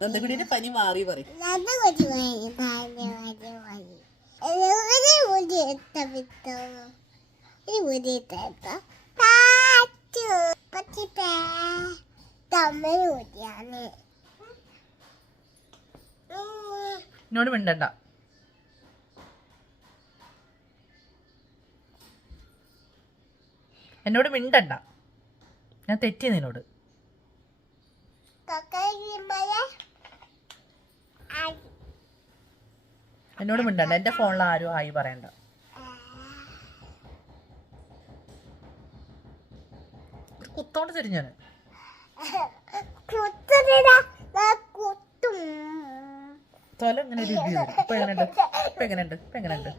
നന്ദകുടിയുടെ പനി മാറി പറയും. എന്നോട് മിണ്ടണ്ട. എന്നോട് മിണ്ടണ്ട. ഞാൻ തെറ്റി നിന്നോട്. എന്നോട് മിണ്ടണ്ട. എന്റെ ഫോണിൽ ആരും ആയി പറയണ്ട. കുത്തോണ്ട് തരും ഞാൻ. തല ഇങ്ങനെ ഇപ്പൊ എങ്ങനെയുണ്ട്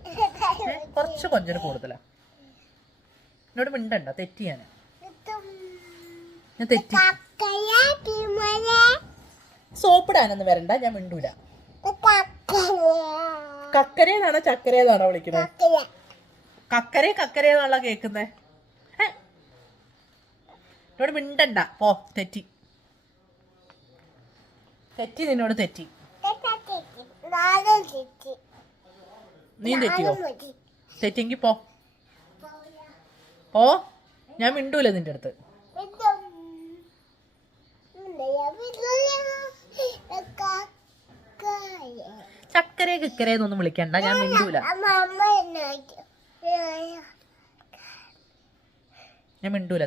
കുറച്ച് കൊഞ്ചന് കൂടുതലാ. എന്നോട് മിണ്ടണ്ട. തെറ്റി ഞാൻ തെറ്റി. സോപ്പിടാനൊന്നും വരണ്ട. ഞാൻ മിണ്ടൂല. കക്കരേന്നാണോ ചക്കരേന്നാണോ വിളിക്കുന്നത്? കക്കരേന്നാണല്ലോ കേക്കുന്നേ. എന്നോട് മിണ്ടണ്ട. പോ. തെറ്റി നിന്നോട് തെറ്റി. നീ തെറ്റിയോ? തെറ്റിയെങ്കി പോ. ഞാൻ മിണ്ടൂല നിന്റെ അടുത്ത്. ചക്കരേ കിക്കരേന്നൊന്നും വിളിക്കണ്ട. ഞാൻ മിണ്ടൂല.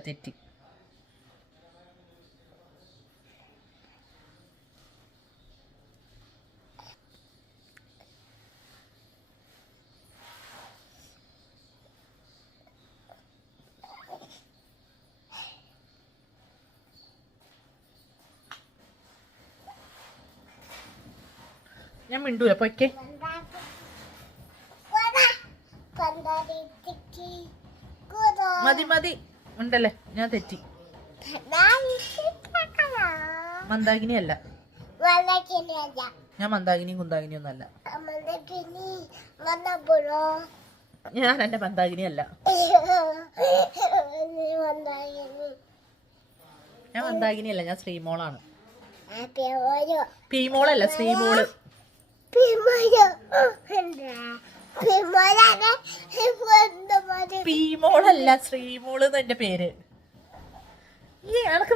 തെറ്റി. ഞാൻ മിണ്ടൂല. പൊയ്ക്കേ. മതി ഉണ്ടല്ലേ. ഞാൻ തെറ്റി. മന്ദാകിനി അല്ല. ഞാൻ മന്ദാകിനിയും കുന്താകിനിയും ഒന്നല്ല. ഞാൻ എന്റെ മന്ദാകിനി അല്ല. ഞാൻ മന്ദാകിനി അല്ല. ഞാൻ ശ്രീമോളാണ്. പീമോളല്ല, ശ്രീമോള്. പീമോളല്ല, ശ്രീമോള് എന്റെ പേര്. ഈ അനക്ക്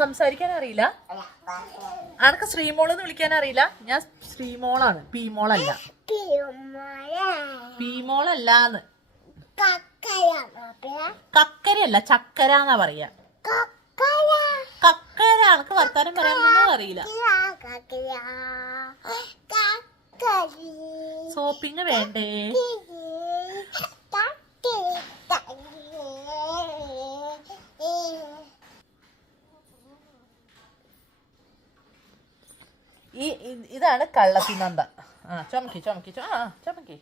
സംസാരിക്കാൻ അറിയില്ല? അനക്ക് ശ്രീമോളെന്ന് വിളിക്കാൻ അറിയില്ല? ഞാൻ ശ്രീമോളാണ്, പീമോളല്ല. പീമോളല്ലാന്ന്. കക്കരയല്ല, ചക്കര എന്നാ പറയാ. കക്കര. അനക്ക് വർത്താനം പറയാനൊന്നും അറിയില്ല. സോപ്പിങ് വേണ്ടേ? ഇതാണ് കള്ളത്തി നന്ദ. ചുമക്കി.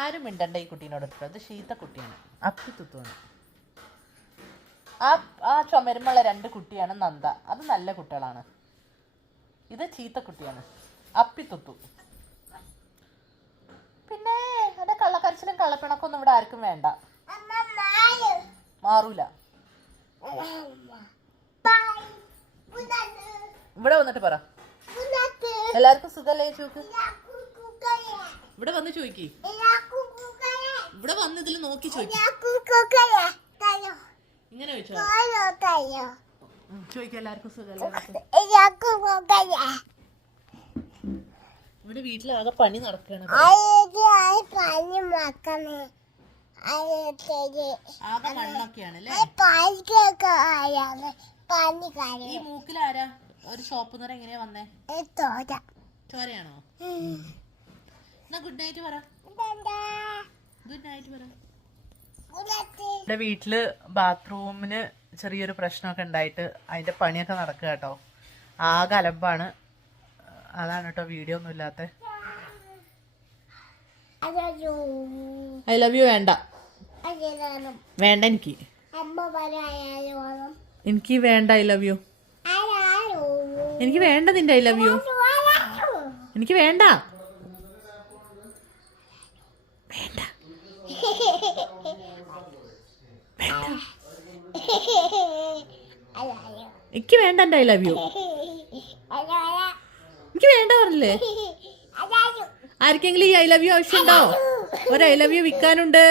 ആരും മിണ്ടണ്ട ഈ കുട്ടീനോട്. അത് ശീത്ത കുട്ടിയാണ്. അപ്പിത്തുത്തുവാണ്. ആ ചുമരുമുള്ള 2 കുട്ടിയാണ് നന്ദ. അത് നല്ല കുട്ടികളാണ്. ഇത് ചീത്ത കുട്ടിയാണ്, അപ്പിത്തുത്തു. പിന്നെ എന്റെ കള്ളക്കരച്ചിലും കള്ളപ്പിണക്കൊന്നും ഇവിടെ ആർക്കും വേണ്ട. മാറൂല. ഇവിടെ വന്നിട്ട് പറ. എല്ലാവർക്കും സുഖല്ലേ ചോക്ക്. ഇവിടെ വന്ന് ചോദിക്കി. ഇവിടെ വന്ന് ഇതിൽ നോക്കി ചോദിക്കും. ഇങ്ങനെ ചോദിക്കാം. എല്ലാവർക്കും സുഖല്ലേ? ഇവിടെ വീട്ടിലാകെ പണി നടക്കുകയാണ്. ആകെ മണ്ണൊക്കെയാണല്ലേ. ഈ മൂക്കിലാരാ? ഒരു ഷോപ്പ് നിറ എങ്ങനെയാ വന്നേ? ചോരയാണോ? എന്നാ ഗുഡ് നൈറ്റ് പറ. ഗുഡ് നൈറ്റ് പറ. എൻ്റെ വീട്ടില് ബാത്റൂമിന് ചെറിയൊരു പ്രശ്നമൊക്കെ ഉണ്ടായിട്ട് അതിന്റെ പണിയൊക്കെ നടക്കുക കേട്ടോ. ആകെ അലമ്പാണ്. അതാണ് കേട്ടോ വീഡിയോ ഒന്നും ഇല്ലാത്ത. ഐ ലവ് യു വേണ്ട. വേണ്ട എനിക്ക്. എനിക്ക് വേണ്ട ഐ ലവ് യു. എനിക്ക് വേണ്ട നിന്റെ ഐ ലവ് യു. എനിക്ക് വേണ്ട. എനിക്ക് വേണ്ട എൻ്റെ ഐ ലവ് യു. എനിക്ക് വേണ്ട പറഞ്ഞില്ലേ? ആർക്കെങ്കിലും ഈ ഐ ലവ് യു ആവശ്യമുണ്ടോ? ഒരു ഐ ലവ് യു വിൽക്കാനുണ്ട്.